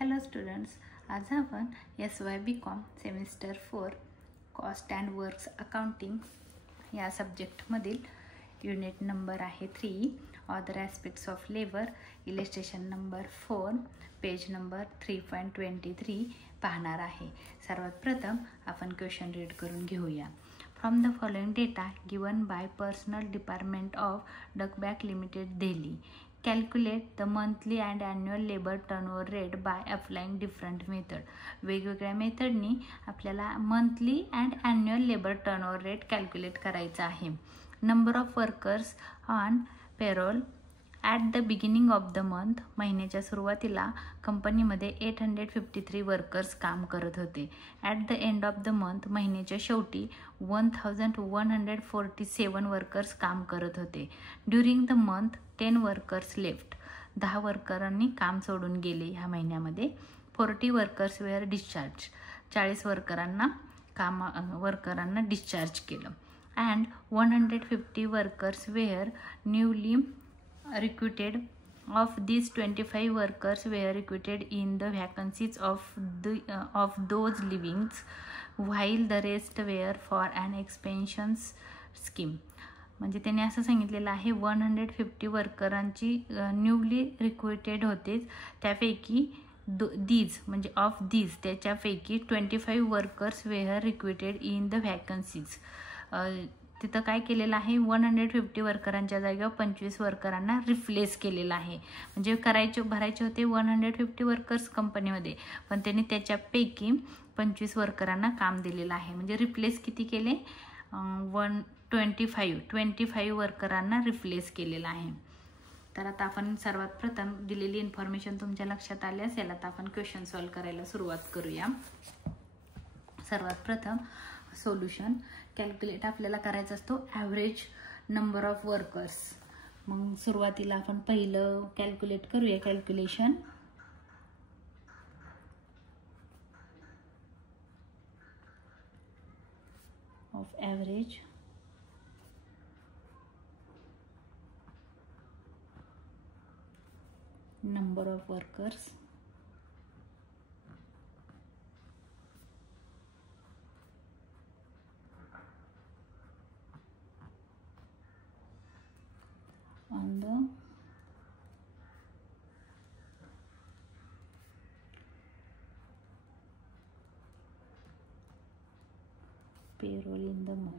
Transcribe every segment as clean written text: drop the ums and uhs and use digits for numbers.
Hello students, आज आपण SYBCom semester 4 cost and works accounting या सब्जेक्टमधील युनिट नंबर आहे 3 other aspects of labour illustration number 4 page number 3.23 पाहणार आहे. सर्वात प्रथम आपण क्वेश्चन रीड करून घेऊया. From the following data given by personal department of Duckback limited Delhi, calculate the monthly and annual labour turnover rate by applying different method. वेगवेगळ्या मेथडनी आपल्याला monthly and annual labour turnover rate calculate करायचा आहे. Number of workers on payroll at the beginning of the month, महिन्याच्या सुरुवातीला कंपनीमध्ये 853 workers काम करत होते. At the end of the month, महिन्याच्या शेवटी 1147 वर्कर्स काम करत होते. During the month 10 workers left, 10 वर्करांनी काम सोडून गेले ह्या महिन्यामध्ये. 40 वर्कर्स वेअर डिस्चार्ज, 40 वर्करांना डिस्चार्ज केलं. And 150 workers were newly recruited. Of these 25 workers were recruited in the vacancies of those livings, while the rest were for an expansion scheme. म्हणजे त्यांनी असं सांगितलेलं आहे 150 वर्करांची न्यूली रिक्रुटेड होते, त्यापैकी म्हणजे ऑफ दीज त्याच्यापैकी 25 workers were recruited in the vacancies. तिथं काय केलेलं आहे 150 वर्करांच्या जागेवर 25 वर्करांना रिप्लेस केलेलं आहे. म्हणजे भरायचे होते 150 वर्कर्स कंपनीमध्ये, पण त्यांनी त्याच्यापैकी 25 वर्करांना काम दिलेलं आहे. म्हणजे रिप्लेस किती केले 25 वर्करांना रिप्लेस केलेलं आहे. तर आता आपण सर्वात प्रथम दिलेली इन्फॉर्मेशन तुमच्या लक्षात आली असेल. आता आपण क्वेश्चन सॉल्व्ह करायला सुरुवात करूया. सर्वात प्रथम सोल्युशन कॅल्क्युलेट आपल्याला करायचा असतो ॲव्हरेज नंबर ऑफ वर्कर्स. मग सुरुवातीला आपण पहिलं कॅल्क्युलेट करूया. Calculation of average number of workers on the payroll in the month.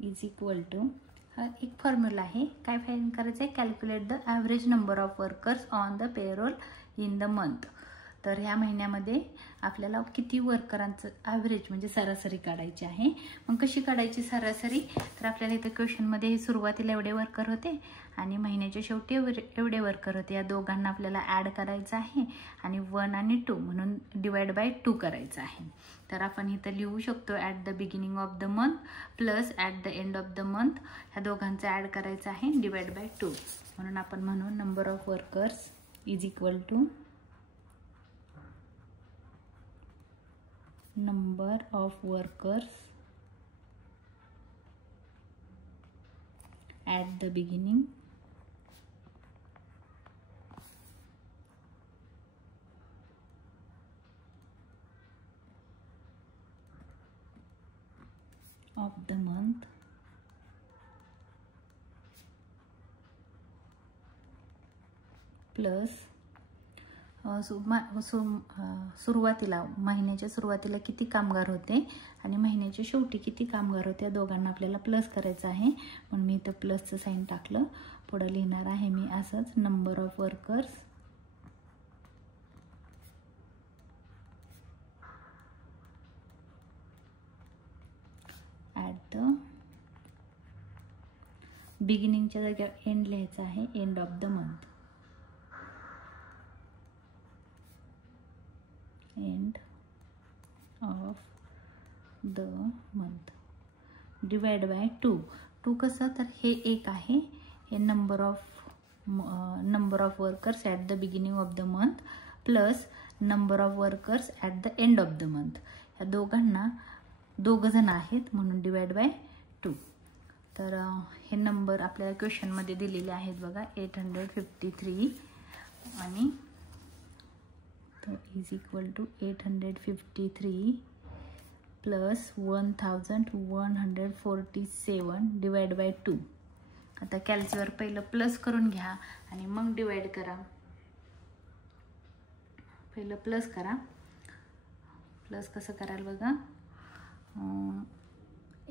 Is equal to, हा एक फॉर्म्युला आहे. काय फाइंड करायचं आहे, calculate the average number of workers on the payroll in the month. तर ह्या महिन्यामध्ये आपल्याला किती वर्करांचं ॲव्हरेज म्हणजे सरासरी काढायची आहे. मग कशी काढायची सरासरी, तर आपल्याला इथं क्वेश्चनमध्ये सुरुवातीला एवढे वर्कर होते आणि महिन्याच्या शेवटी एवढे वर्कर होते. या दोघांना आपल्याला ॲड करायचं आहे आणि 1 आणि 2 म्हणून डिवाइड बाय 2 करायचं आहे. तर आपण इथं लिहू शकतो at the beginning of the month plus at the end of the month, ह्या दोघांचं ॲड करायचं आहे डिवाइड बाय 2. म्हणून आपण म्हणू number of workers is equal to number of workers at the beginning of the month plus सुरुवातीला महिन्याच्या सुरुवातीला किती कामगार होते आणि महिन्याच्या शेवटी किती कामगार होते, या दोघांना आपल्याला प्लस करायचं आहे. म्हणून मी इथं प्लसचं साईन टाकलं. पुढे लिहिणार आहे मी असंच number of workers at the बिगिनिंगच्या जागेवर एंड लिहायचं आहे, end of the month. End of the month divide by 2. कसं, तर हे एक आहे, हे number of workers at the beginning of the month plus number of workers at the end of the month. या दोघांना 2 जण आहेत म्हणून डिवाइड बाय 2. तर हे नंबर आपल्याला क्वेश्चनमध्ये दिलेले आहेत बघा 853 आणि तर is equal to 853 plus 1147 divide by 2. आता कॅल्सीवर पहिलं प्लस करून घ्या आणि मग डिवाइड करा. पहिलं प्लस करा. प्लस कसं कराल बघा.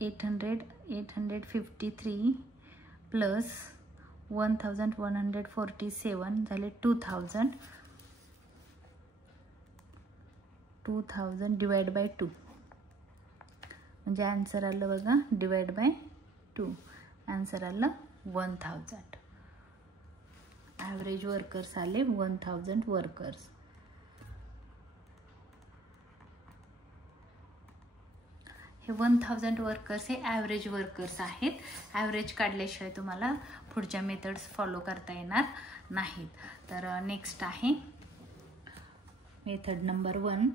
853 प्लस 1147 झाले 2000 डिवाइड बाय 2 म्हणजे आन्सर आलं बघा डिवाइड बाय 2 आन्सर आलं 1000. ॲव्हरेज वर्कर्स आले 1000 वर्कर्स. हे 1000 वर्कर्स हे ॲव्हरेज वर्कर्स आहेत. ॲव्हरेज काढल्याशिवाय तुम्हाला पुढच्या मेथड्स फॉलो करता येणार नाहीत. तर नेक्स्ट आहे मेथड नंबर 1.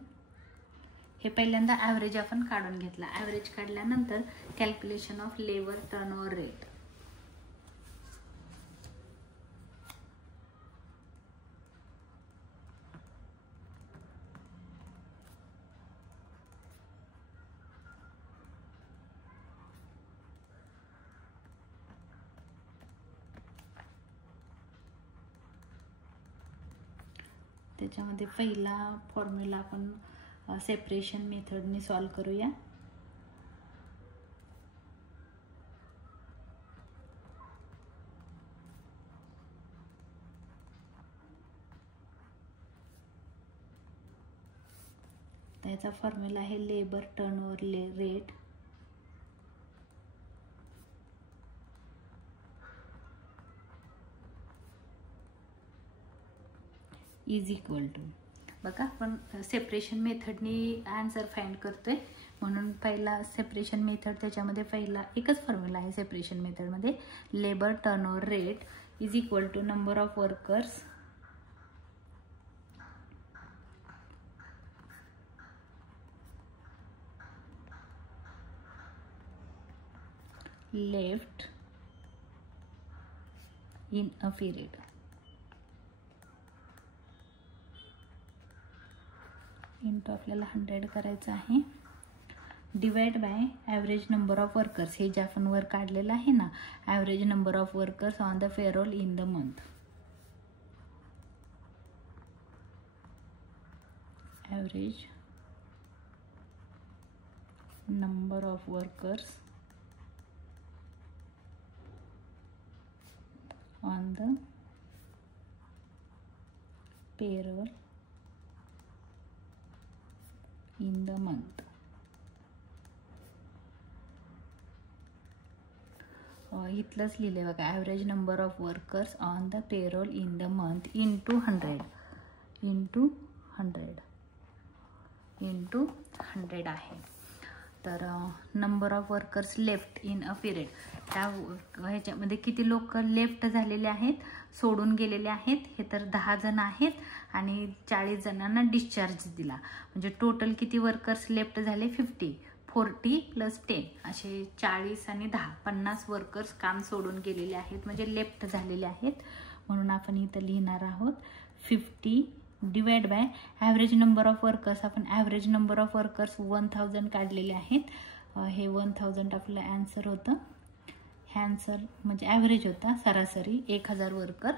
हे पहिल्यांदा ॲव्हरेज आपण काढून घेतला. ॲव्हरेज काढल्यानंतर calculation of labour turnover rate. त्याच्यामध्ये पहिला फॉर्म्युला आपण सेपरेशन मेथडने सॉल्व करूया. त्याचा फॉर्म्युला आहे labour turnover rate is equal to. बघा आपण सेपरेशन मेथडनी आन्सर फाइंड करतोय म्हणून पहिला सेपरेशन मेथड त्याच्यामध्ये पहिला एकच फॉर्म्युला आहे सेपरेशन मेथडमध्ये. Labour turnover rate is equal to number of workers left in a period. Into आपल्याला 100 करायचं आहे divide by average number of workers. हे जे आपण वर काढलेलं आहे ना average number of workers on the payroll in the month. Average number of workers on the payroll in the month. इथलंच लिहिले बघा average number of workers on the payroll in the month into 100 आहे. तर number of workers left in a period त्या ह्याच्यामध्ये किती लोक left झालेले आहेत सोडून गेलेले आहेत. हे तर 10 जण आहेत आणि 40 जणांना डिस्चार्ज दिला म्हणजे टोटल किती वर्कर्स लेफ्ट झाले 50. 40 प्लस 10 असे 40 आणि 10 50 वर्कर्स काम सोडून गेलेले आहेत म्हणजे लेफ्ट झालेले आहेत. म्हणून आपण इथं लिहिणार आहोत 50 divide by average number of workers. आपण ॲव्हरेज नंबर ऑफ वर्कर्स 1000 काढलेले आहेत. हे 1000 आपलं ॲन्सर होतं. हे ॲन्सर म्हणजे ॲव्हरेज होता सरासरी 1000 वर्कर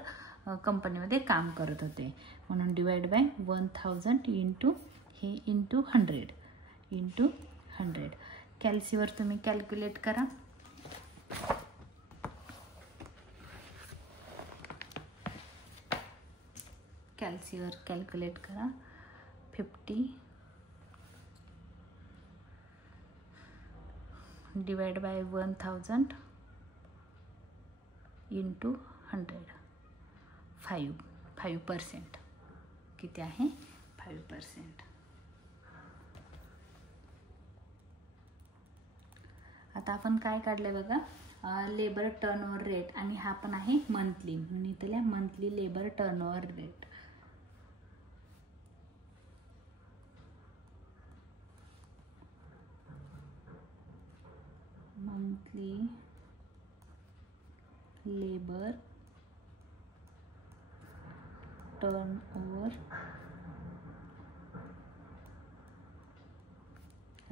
कंपनीमध्ये काम करत होते म्हणून डिवाइड बाय 1000 इंटू हे इंटू 100 कॅल्सीवर तुम्ही कॅल्क्युलेट करा. कॅल्सीवर कॅल्क्युलेट करा 50 डिवाइड बाय 1000 इंटू 100 5% किती आहे 5%. आता आपण काय काढले बघा लेबर टर्नओव्हर रेट आणि हा पण आहे मंथली म्हणून इथल्या monthly labour turnover rate. Monthly labour turnover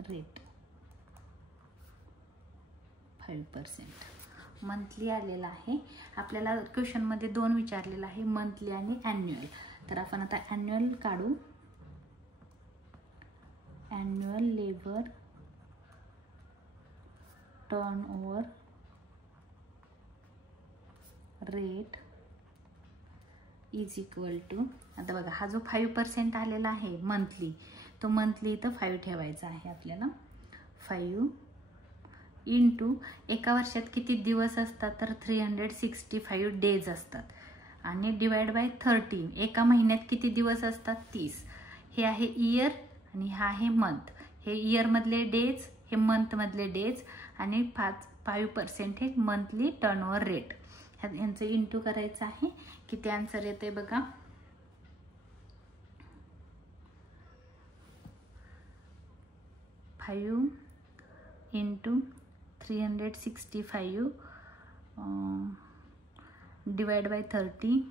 rate 5%. Monthly आलेला आहे. आपल्याला क्वेश्चनमध्ये 2 विचारलेला आहे, मंथली आणि ॲन्युअल. तर आपण आता ॲन्युअल काढू. Annual labour turnover rate is equal to, आता बघा हा जो 5% आलेला आहे मंथली, तो मंथली इथं 5 ठेवायचा आहे आपल्याला. 5 इंटू एका वर्षात किती दिवस असतात, तर 365 डेज असतात. आणि डिवाइड बाय 30, एका महिन्यात किती दिवस असतात, 30. हे आहे इयर आणि हा आहे मंथ. हे इयरमधले डेज, हे मंथमधले डेज, आणि 5% हे मंथली टर्नओव्हर रेट. यांचं इंटू करायचं आहे. किती आन्सर येते बघा. 5 इंटू 365 डिवाइड बाय 30,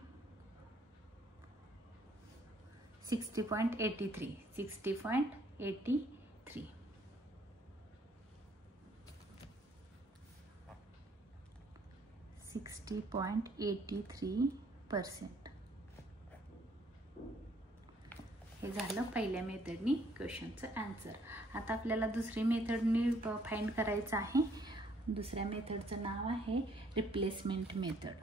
60.83. 60.83. 60.83%. हे झालं पहिल्या मेथडनी क्वेश्चनचं आन्सर. आता आपल्याला दुसरी मेथडनी फाइंड करायचं आहे. दुसऱ्या मेथडचं नाव आहे replacement method.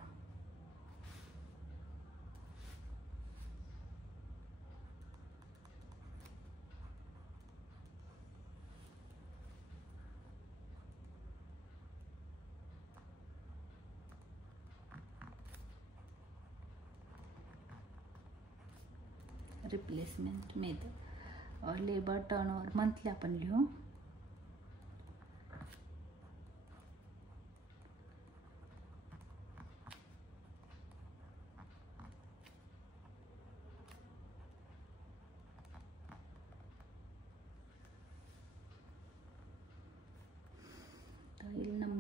Replacement method. Labour turnover monthly आपण लिहू.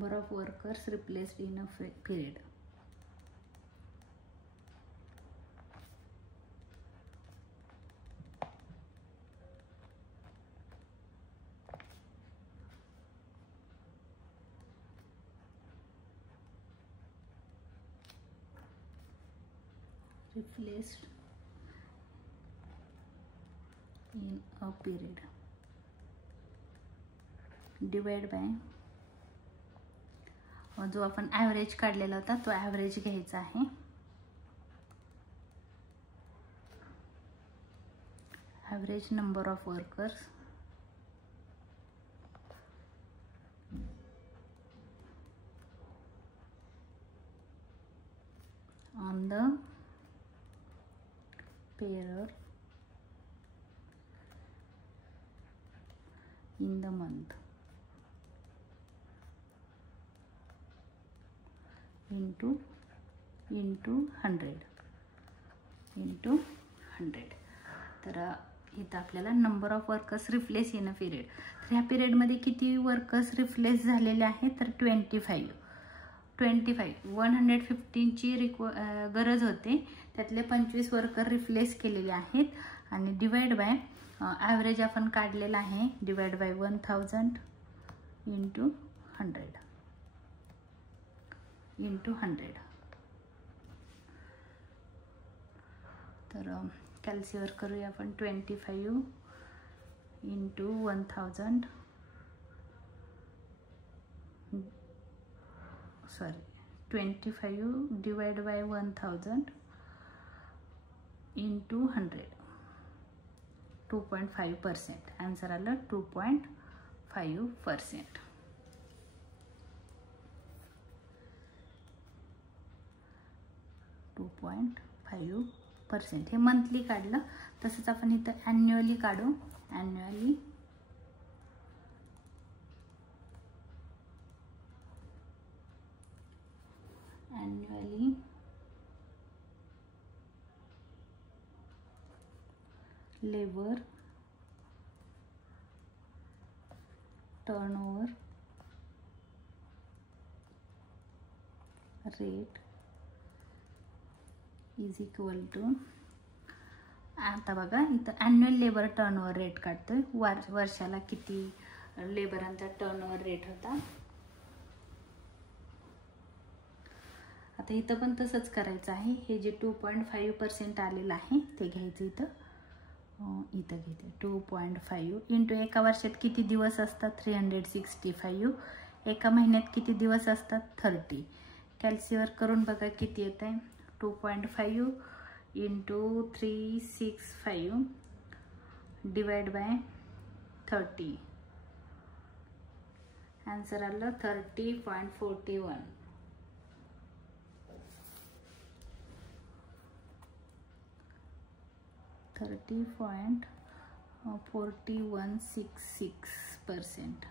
number of workers replaced in a period. Replaced in a period. Divide by, जो आपण ॲव्हरेज काढलेला होता तो ॲव्हरेज घ्यायचा आहे. Average number of workers on the payroll in the month into 100 into 100. तर इथं आपल्याला number of workers replace in a period. तर ह्या पिरियडमध्ये किती वर्कर्स रिप्लेस झालेले आहेत, तर 25. 115ची गरज होते, त्यातले 25 वर्कर रिप्लेस केलेले आहेत. आणि डिवाइड बाय ॲव्हरेज आपण काढलेला आहे, डिवाइड बाय 1000 इंटू 100 इंटू 100. तर कॅल्क्युलेट करूया आपण. 25 into 1000, sorry 25 divide by 1000 into 100, 2.5%. Answer आलं 2.5%. हे मंथली काढलं. तसंच आपण इथं ॲन्युअली काढू. Annually labour turnover rate is equal to, आता बघा इथं ॲन्युअल लेबर टर्नओव्हर रेट काढतोय, वर्षाला किती लेबरांचा टर्नओव्हर रेट होता. आता इथं पण तसंच करायचं आहे. हे जे 2.5% आलेलं आहे ते घ्यायचं. इथं घेते 2.5 इंटू एका वर्षात किती दिवस असतात 365, एका महिन्यात किती दिवस असतात 30. कॅल्सीवर करून बघा किती येत आहे. 2.5 इंटू 365 डिवाइड बाय 30, आन्सर आलं 30.41. %4166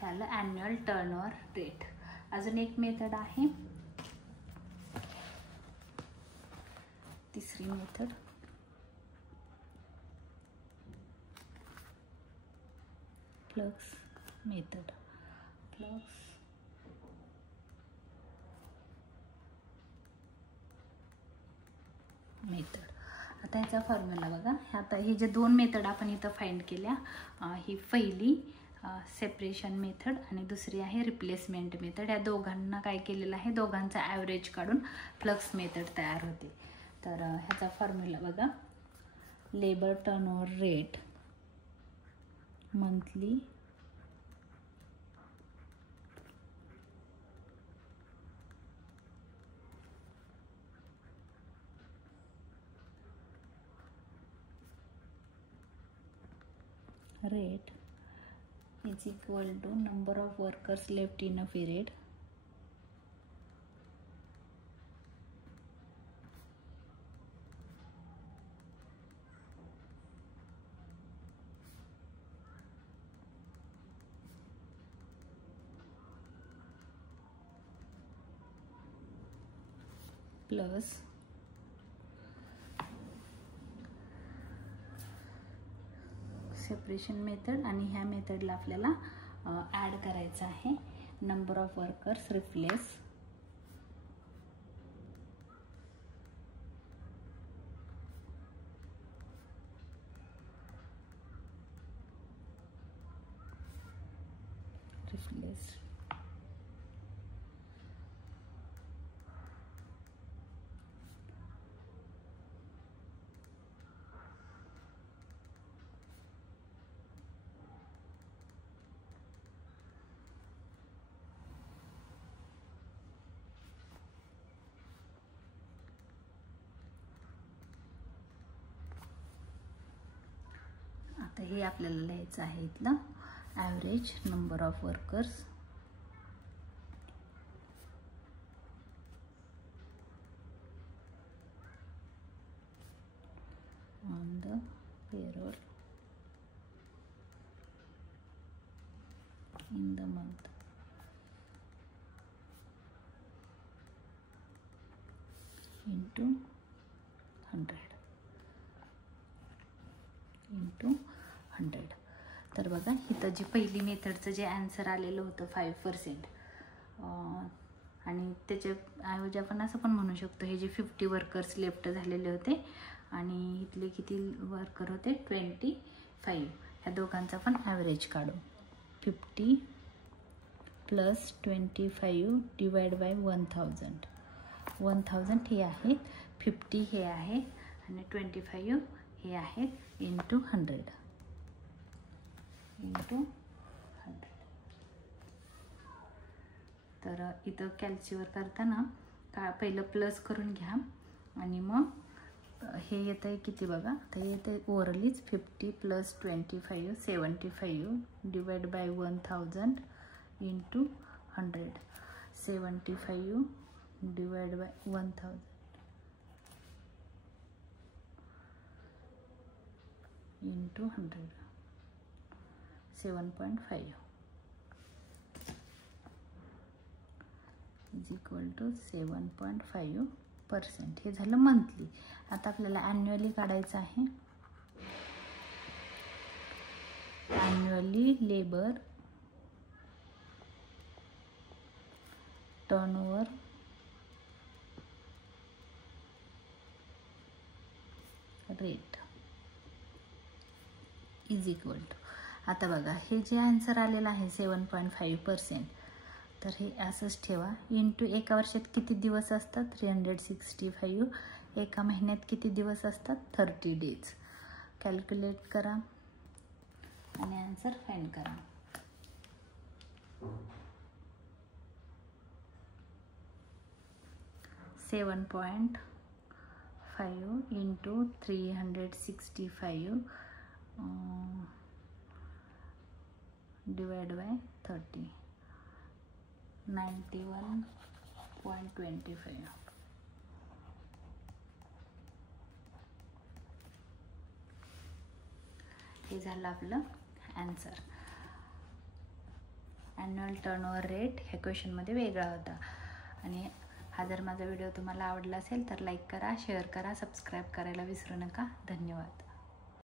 झालं ॲन्युअल टर्नओव्हर रेट. अजून एक मेथड आहे, तिसरी मेथड. Flux method. आता ह्याचा फॉर्म्युला बघा. आता हे जे दोन मेथड आपण इथं फाइंड केल्या, ही पहिली सेपरेशन मेथड आणि दुसरी आहे रिप्लेसमेंट मेथड. या दोघांना काय केलेलं आहे, दोघांचा ॲव्हरेज काढून फ्लक्स मेथड तयार होते. तर ह्याचा फॉर्म्युला बघा. Labour turnover rate monthly rate is equal to number of workers left in a period plus separation method, आणि ह्या मेथडला आपल्याला ॲड करायचं आहे नंबर ऑफ वर्कर्स रिप्लेस आता हे आपल्याला लिहायचं आहे इथलं average number of workers on the payroll in the month into 100. तर बघा इथं जी पहिली मेथडचं जे आन्सर आलेलं होतं 5%, आणि त्याच्याऐवजी आपण असं पण म्हणू शकतो हे जे 50 वर्कर्स लेफ्ट झालेले होते आणि इथले किती वर्कर होते 25, ह्या दोघांचा पण ॲव्हरेज काढू. 50 प्लस 25 डिवाइड बाय 1000 हे आहेत, 50 हे आहे आणि 25 हे आहेत इंटू 100. तर इथं कॅल्सीवर करताना पहिलं प्लस करून घ्या आणि मग हे येतं आहे किती बघा. तर येतं आहे ओव्हरलीच 50 plus 25 75 divide by 1000 into 100. 75 divide by 1000 into 100 7.5 is equal to 7.5%. हे झालं मंथली. आता आपल्याला ॲन्युअली काढायचं आहे. Annually labour turnover rate is equal to, आता बघा हे जे आन्सर आलेलं आहे 7.5%, तर हे असंच ठेवा. इंटू एका वर्षात किती दिवस असतात 365, एका महिन्यात किती दिवस असतात 30 डेज. कॅल्क्युलेट करा आणि आन्सर फाइंड करा. 7.5 इंटू 365 डिवाइड बाय 30, 91.25. हे झालं आपलं आन्सर. ॲन्युअल टर्नओव्हर रेट ह्या क्वेश्चनमध्ये वेगळा होता. आणि हा जर माझा व्हिडिओ तुम्हाला आवडला असेल तर लाईक करा, शेअर करा, सबस्क्राईब करायला विसरू नका. धन्यवाद.